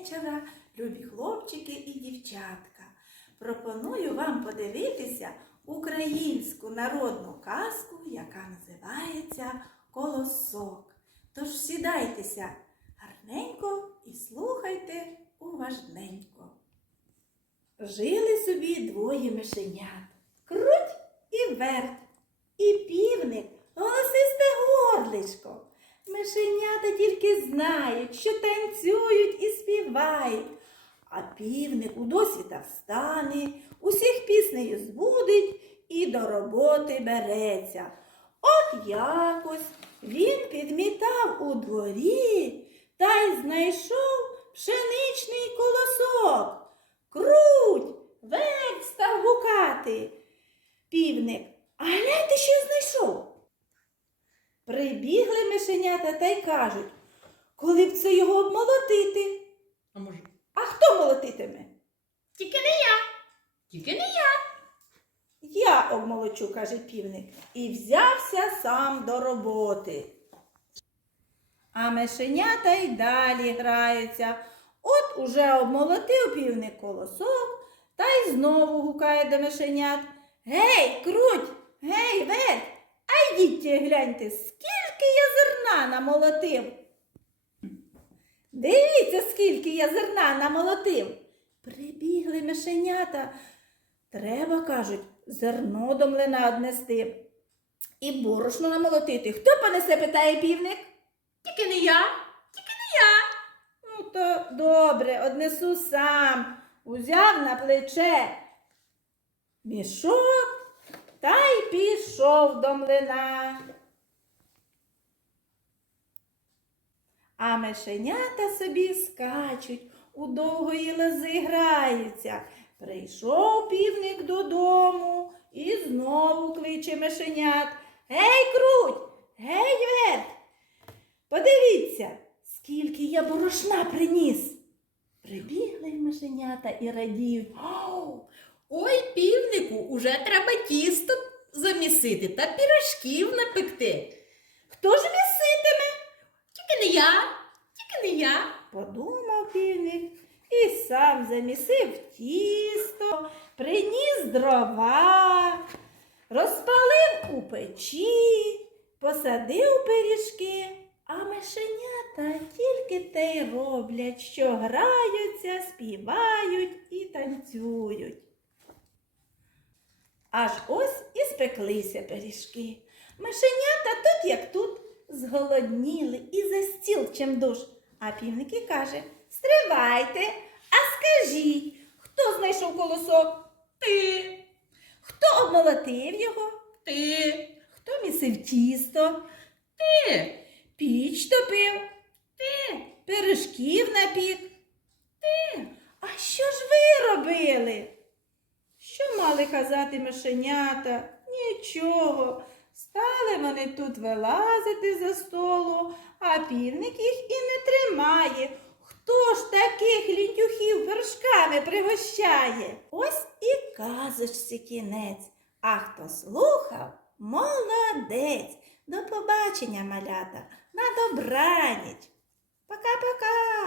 вечора, любі хлопчики і дівчатка. Пропоную вам подивитися українську народну казку, яка називається Колосок. Тож сідайтеся гарненько і слухайте уважненько. Жили собі двоє мишенят. Круть і верт, і півник голосисте горличко. Мишенята тільки знають, що танцюють і співають. А півник у досвіта встане, усіх піснею збудить і до роботи береться. От якось він підмітав у дворі та й знайшов пшеничний колосок. Круть, верть став гукати. Півник, а гляньте, що знайшов. Прибігли мишенята та й кажуть, коли б це його обмолотити. А може, А хто молотитиме? тільки не я. Тільки не я. Я обмолочу, каже півник, і взявся сам до роботи. А мишенята й далі граються. От уже обмолотив півник колосок та й знову гукає до мишенят. Гей, круть, гей, верть, а йдіть гляньте, скільки я зерна намолотив. Дивіться, скільки я зерна намолотив. Прибігли мишенята. Треба, кажуть, зерно до млина однести. І борошно намолотити. Хто понесе, питає півник? Тільки не я. Тільки не я. Ну, то добре, однесу сам. Узяв на плече мішок та й пішов до млина. А мишенята собі скачуть, у довгої лози граються. Прийшов півник додому і знову кличе мишенят. Гей, круть, гей, верть, Подивіться, скільки я борошна приніс. Прибігли мишенята і радіють. Ой, півнику, уже треба тісто замісити та пірожків напекти. хто ж міситиме? Тільки не я. Тільки не я. Подумав півник і сам замісив тісто, приніс дрова, розпалив у печі, посадив пиріжки, а мишенята тільки те й роблять, що граються, співають і танцюють. Аж ось і спеклися пиріжки. Мишенята тут, як тут, зголодніли і за стіл чимдуж. А півник і каже: Стривайте, а скажіть, хто знайшов колосок? Ти. Хто обмолотив його? Ти. Хто місив тісто? Ти. Піч топив? Ти. Пиріжків напік? Ти. А що ж ви робили? Що мали казати мишенята? Нічого. Стали вони тут вилазити за столу, а півник їх і не тримає. Хто ж таких лінтюхів вершками пригощає? Ось і казочці кінець. А хто слухав, молодець. До побачення, малята, на добраніч. Пока-пока.